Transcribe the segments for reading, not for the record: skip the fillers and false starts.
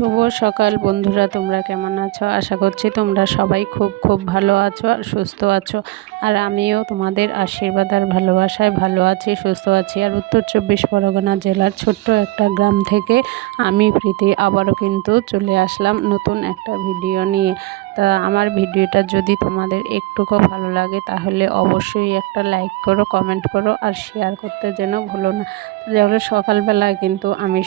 শুভ সকাল বন্ধুরা, তোমরা কেমন আছো? আশা করছি তোমরা সবাই খুব খুব ভালো আছো আর সুস্থ আছো। আর আমিও তোমাদের আশীর্বাদ আর ভালোবাসায় ভালো আছি, সুস্থ আছি। আর উত্তর 24 পরগনা জেলার ছোট্ট একটা গ্রাম থেকে আমি প্রীতি আবারও কিন্তু চলে আসলাম নতুন একটা ভিডিও নিয়ে। তা আমার ভিডিওটা যদি তোমাদের একটুকু ভালো লাগে তাহলে অবশ্যই একটা লাইক করো, কমেন্ট করো আর শেয়ার করতে যেন ভুলো না। যেগুলো সকালবেলায় কিন্তু আমি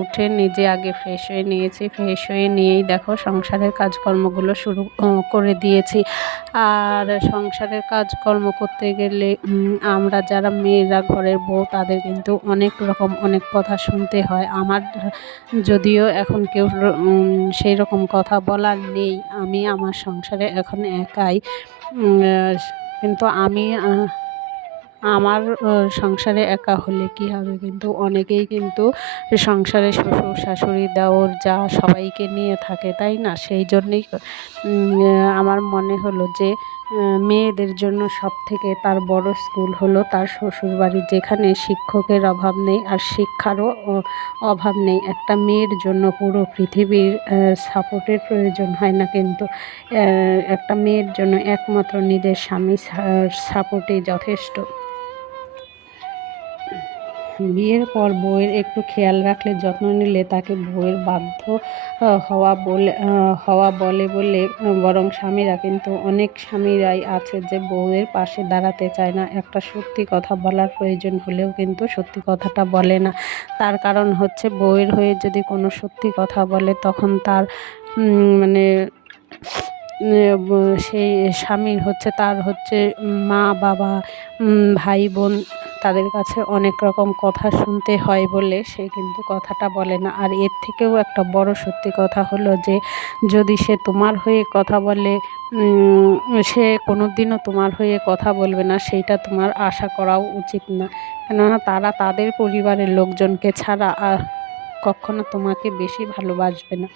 উঠে নিজে আগে ফ্রেশ হয়ে নিয়েছি। ফ্রেশ হয়ে নিয়েই দেখো সংসারের কাজকর্মগুলো শুরু করে দিয়েছি। আর সংসারের কাজকর্ম করতে গেলে আমরা যারা মেয়েরা ঘরের বউ তাদের কিন্তু অনেক রকম অনেক কথা শুনতে হয়। আমার যদিও এখন কেউ সেই রকম কথা বলার নেই, আমি আমার সংসারে এখন একাই। কিন্তু আমি আমার সংসারে একা হলে কি হবে, কিন্তু অনেকেই কিন্তু সংসারে শ্বশুর শাশুড়ি দেওর যা সবাইকে নিয়ে থাকে, তাই না? সেই জন্যেই আমার মনে হলো যে মেয়েদের জন্য সবথেকে তার বড় স্কুল হলো তার শ্বশুরবাড়ি, যেখানে শিক্ষকের অভাব নেই আর শিক্ষারও অভাব নেই। একটা মেয়ের জন্য পুরো পৃথিবীর সাপোর্টের প্রয়োজন হয় না, কিন্তু একটা মেয়ের জন্য একমাত্র নিজের স্বামী সাপোর্টই যথেষ্ট। বিয়ের পর বউয়ের একটু খেয়াল রাখলে, যত্ন নিলে তাকে বউয়ের বাধ্য হওয়া বলে বরং স্বামীরা কিন্তু অনেক স্বামীরাই আছে যে বউয়ের পাশে দাঁড়াতে চায় না। একটা সত্যি কথা বলার প্রয়োজন হলেও কিন্তু সত্যি কথাটা বলে না। তার কারণ হচ্ছে বউয়ের হয়ে যদি কোনো সত্যি কথা বলে তখন তার মানে সেই স্বামীর হচ্ছে তার হচ্ছে মা বাবা ভাই বোন তাদের কাছে অনেক রকম কথা শুনতে হয় বলে সে কিন্তু কথাটা বলে না। আর এর থেকেও একটা বড় সত্যি কথা হলো যে যদি সে তোমার হয়ে কথা বলে, সে কোনো দিনও তোমার হয়ে কথা বলবে না, সেইটা তোমার আশা করাও উচিত না। কেননা তারা তাদের পরিবারের লোকজনকে ছাড়া আর কখনো তোমাকে বেশি ভালোবাসবে না।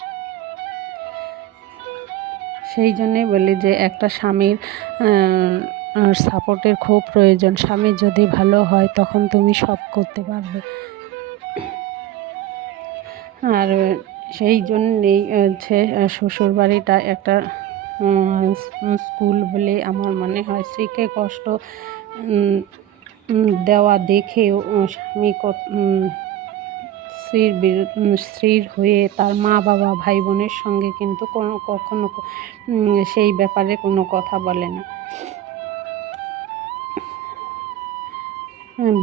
সেই জন্যেই বলি যে একটা স্বামীর সাপোর্টের খুব প্রয়োজন। স্বামী যদি ভালো হয় তখন তুমি সব করতে পারবে। আর সেই জন্যেই হচ্ছে শ্বশুরবাড়িটা একটা স্কুল বলে আমার মনে হয়। স্ত্রীকে কষ্ট দেওয়া দেখেও স্বামী স্ত্রীর হয়ে তার মা বাবা ভাই বোনের সঙ্গে কিন্তু কখনো সেই ব্যাপারে কোনো কথা বলে না।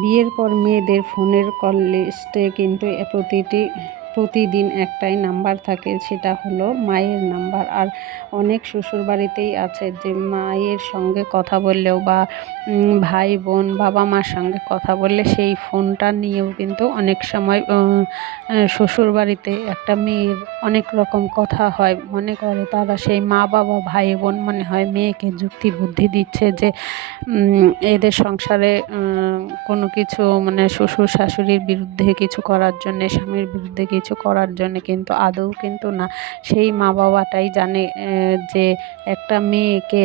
বিয়ের পর মেয়েদের ফোনের কল লিস্টে কিন্তু প্রতিদিন একটাই নাম্বার থাকে, সেটা হলো মায়ের নাম্বার। আর অনেক শ্বশুরবাড়িতেই আছে যে মায়ের সঙ্গে কথা বললেও বা ভাই বোন বাবা মার সঙ্গে কথা বললে সেই ফোনটা নিয়েও কিন্তু অনেক সময় শ্বশুরবাড়িতে একটা মেয়ের অনেক রকম কথা হয়। মনে করে তারা সেই মা বাবা ভাই বোন মনে হয় মেয়েকে যুক্তি বুদ্ধি দিচ্ছে যে এদের সংসারে কোনো কিছু মানে শ্বশুর শাশুড়ির বিরুদ্ধে কিছু করার জন্যে, স্বামীর বিরুদ্ধে কিছু করার জন্যে, কিন্তু আদৌ কিন্তু না। সেই মা বাবাটাই জানে যে একটা মেয়েকে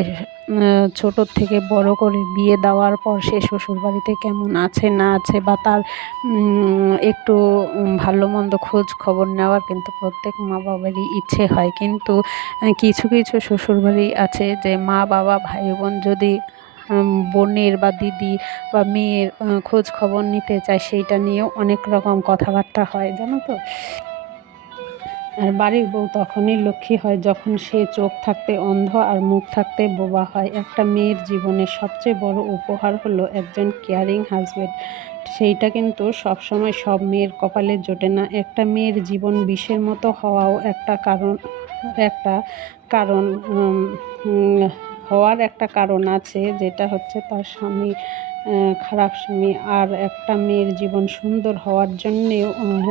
ছোটোর থেকে বড় করে বিয়ে দেওয়ার পর সে শ্বশুরবাড়িতে কেমন আছে না আছে বা তার একটু ভালো মন্দ খোঁজ খবর নেওয়ার কিন্তু প্রত্যেক মা বাবারই ইচ্ছে হয়। কিন্তু কিছু কিছু শ্বশুরবাড়ি আছে যে মা বাবা ভাই বোন যদি বোনের বা দিদি বা মেয়ের খোঁজ খবর নিতে চায়, সেইটা নিয়েও অনেক রকম কথাবার্তা হয়, জানো তো। আর বাড়ির বউ তখনই লক্ষ্মী হয় যখন সে চোখ থাকতে অন্ধ আর মুখ থাকতে বোবা হয়। একটা মেয়ের জীবনের সবচেয়ে বড় উপহার হলো একজন কেয়ারিং হাজব্যান্ড। সেইটা কিন্তু সবসময় সব মেয়ের কপালে জোটে না। একটা মেয়ের জীবন বিষের মতো হওয়াও একটা কারণ হওয়ার একটা কারণ আছে, যেটা হচ্ছে তার স্বামী খারাপ স্বামী। আর একটা মেয়ের জীবন সুন্দর হওয়ার জন্যেও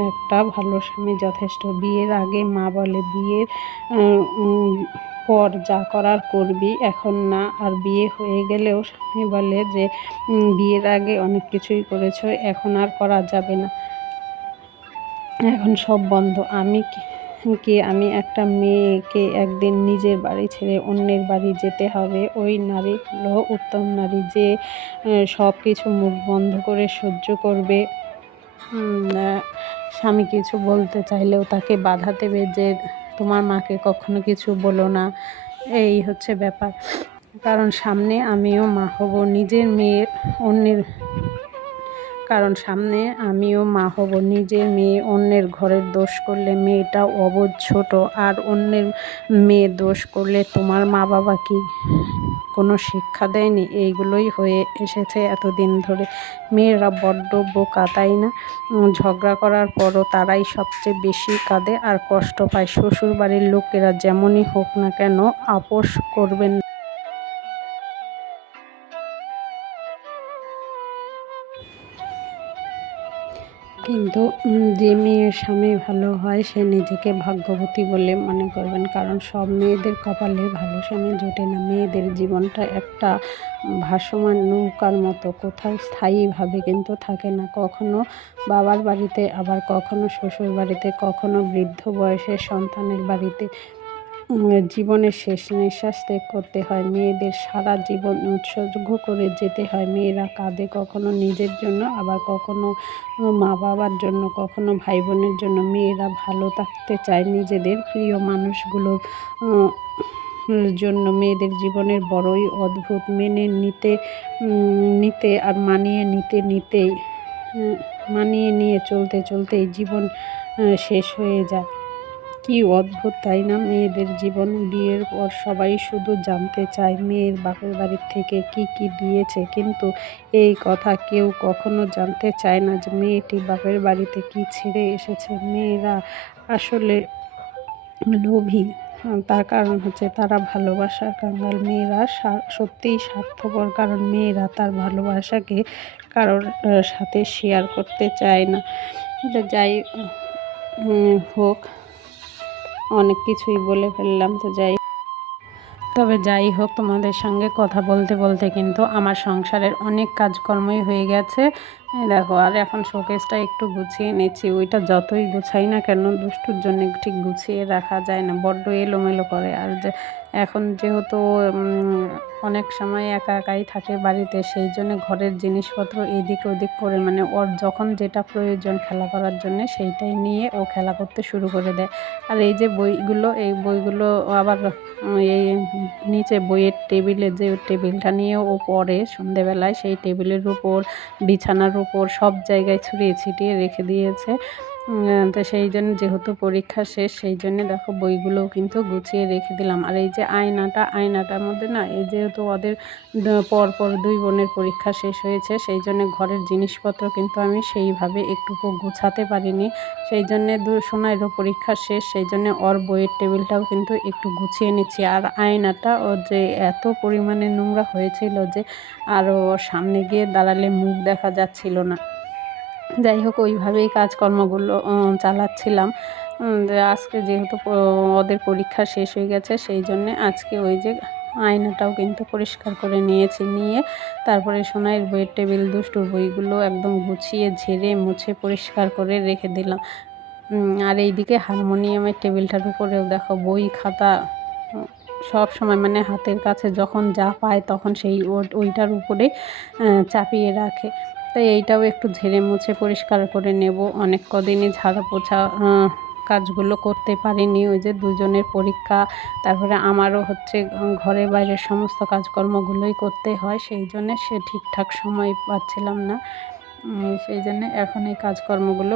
একটা ভালো স্বামী যথেষ্ট। বিয়ের আগে মা বলে বিয়ের পর যা করার করবি, এখন না। আর বিয়ে হয়ে গেলেও স্বামী বলে যে বিয়ের আগে অনেক কিছুই করেছো, এখন আর করা যাবে না, এখন সব বন্ধ। আমি একটা মেয়েকে একদিন নিজের বাড়ি ছেড়ে অন্যের বাড়ি যেতে হবে। ওই নারী হলো উত্তম নারী, যে সব কিছু মুখ বন্ধ করে সহ্য করবে, স্বামী কিছু বলতে চাইলেও তাকে বাধা দেবে যে তোমার মাকে কখনো কিছু বলো না, এই হচ্ছে ব্যাপার। কারণ সামনে আমিও মা হব, নিজের মেয়ের অন্যের কারণ সামনে আমিও মা হব, নিজের মেয়ে অন্যের ঘরের দোষ করলে মেয়েটা অবোধ ছোট, আর অন্যের মেয়ে দোষ করলে তোমার মা বাবা কি কোনো শিক্ষা দেয়নি? এইগুলোই হয়ে এসেছে এতদিন ধরে। মেয়েরা বড্ড বোকা, তাই না? ঝগড়া করার পরও তারাই সবচেয়ে বেশি কাঁদে আর কষ্ট পায়। শ্বশুরবাড়ির লোকেরা যেমনই হোক না কেন আপোস করবেন না। কিন্তু যে মেয়ের স্বামী ভালো হয় সে নিজেকে ভাগ্যবতী বলে মনে করবেন। কারণ সব মেয়েদের কপালে ভালো স্বামী জোটে না। মেয়েদের জীবনটা একটা ভাসমান নৌকার মতো, কোথাও স্থায়ীভাবে কিন্তু থাকে না। কখনো বাবার বাড়িতে, আবার কখনো শ্বশুর বাড়িতে, কখনো বৃদ্ধ বয়সের সন্তানের বাড়িতে। জীবনের শেষ নিঃশ্বাস ত্যাগ করতে হয়। মেয়েদের সারা জীবন উৎসর্গ করে যেতে হয়। মেয়েরা কাঁদে কখনো নিজের জন্য, আবার কখনো মা বাবার জন্য, কখনো ভাই বোনের জন্য। মেয়েরা ভালো থাকতে চায় নিজেদের প্রিয় মানুষগুলোর জন্য। মেয়েদের জীবনের বড়ই অদ্ভুত। মেনে নিতে নিতে আর মানিয়ে নিয়ে চলতে চলতেই জীবন শেষ হয়ে যায়। কি অদ্ভুত, তাই না? মেয়েদের জীবন। বিয়ের পর সবাই শুধু জানতে চায় মেয়ের বাপের বাড়ির থেকে কি কি দিয়েছে, কিন্তু এই কথা কেউ কখনো জানতে চায় না যে মেয়েটি বাপের বাড়িতে কি ছেড়ে এসেছে। মেয়েরা আসলে লোভী, তার কারণ হচ্ছে তারা ভালোবাসার কাঙ্গাল। মেয়েরা সত্যিই স্বার্থপর, কারণ মেয়েরা তার ভালোবাসাকে কারোর সাথে শেয়ার করতে চায় না। যাই হোক, অনেক কিছুই বলে ফেললাম। তবে যাই হোক, তোমাদের সঙ্গে কথা বলতে বলতে কিন্তু আমার সংসারের অনেক কাজকর্মই হয়ে গেছে। দেখো, আর এখন শোকেসটা একটু গুছিয়ে নিচ্ছি। ওইটা যতই গুছাই না কেন, দুষ্টুর জন্য ঠিক গুছিয়ে রাখা যায় না, বড্ড এলোমেলো করে। আর এখন যেহেতু অনেক সময় একা একাই থাকে বাড়িতে, সেই জন্য ঘরের জিনিসপত্র এদিক ওদিক করে, মানে ওর যখন যেটা প্রয়োজন খেলা করার জন্য সেইটাই নিয়ে ও খেলা করতে শুরু করে দেয়। আর এই যে বইগুলো, এই বইগুলো আবার এই নিচে বইয়ের টেবিলে, যে টেবিলটা নিয়ে ও পড়ে সন্ধেবেলায়, সেই টেবিলের উপর, বিছানার উপর সব জায়গায় ছড়িয়ে ছিটিয়ে রেখে দিয়েছে। তো সেই জন্য, যেহেতু পরীক্ষা শেষ, সেই জন্যে দেখো বইগুলোও কিন্তু গুছিয়ে রেখে দিলাম। আর এই যে আয়নাটার মধ্যে না, এই যেহেতু ওদের পরপর দুই বোনের পরীক্ষা শেষ হয়েছে, সেই জন্য ঘরের জিনিসপত্র কিন্তু আমি সেইভাবে একটুকু গুছাতে পারিনি। সেই জন্যে সোনাইরও পরীক্ষা শেষ, সেই জন্যে ওর বইয়ের টেবিলটাও কিন্তু একটু গুছিয়ে নিচ্ছি। আর আয়নাটা ও যে এত পরিমাণে নোংরা হয়েছিল যে আরও সামনে গিয়ে দাঁড়ালে মুখ দেখা যাচ্ছিল না। যাই হোক, ওইভাবেই কাজকর্মগুলো চালাচ্ছিলাম। আজকে যেহেতু ওদের পরীক্ষা শেষ হয়ে গেছে, সেই জন্যে আজকে ওই যে আয়নাটাও কিন্তু পরিষ্কার করে নিয়েছি। নিয়ে তারপরে সোনাইয়ের বইয়ের টেবিল, দুষ্টুর বইগুলো একদম গুছিয়ে ঝেড়ে মুছে পরিষ্কার করে রেখে দিলাম। আর এইদিকে হারমোনিয়ামের টেবিলটার উপরেও দেখো বই খাতা সব সময়, মানে হাতের কাছে যখন যা পায় তখন সেই ওইটার উপরে চাপিয়ে রাখে। তাই এইটাও একটু ঝেড়ে মুছে পরিষ্কার করে নেব। অনেক কদিনই ঝাড়া পোছা কাজগুলো করতে পারিনি। ওই যে দুজনের পরীক্ষা, তারপরে আমারও হচ্ছে ঘরে বাইরের সমস্ত কাজকর্মগুলোই করতে হয়, সেই জন্যে সে ঠিকঠাক সময় পাচ্ছিলাম না। সেই জন্যে এখন এই কাজকর্মগুলো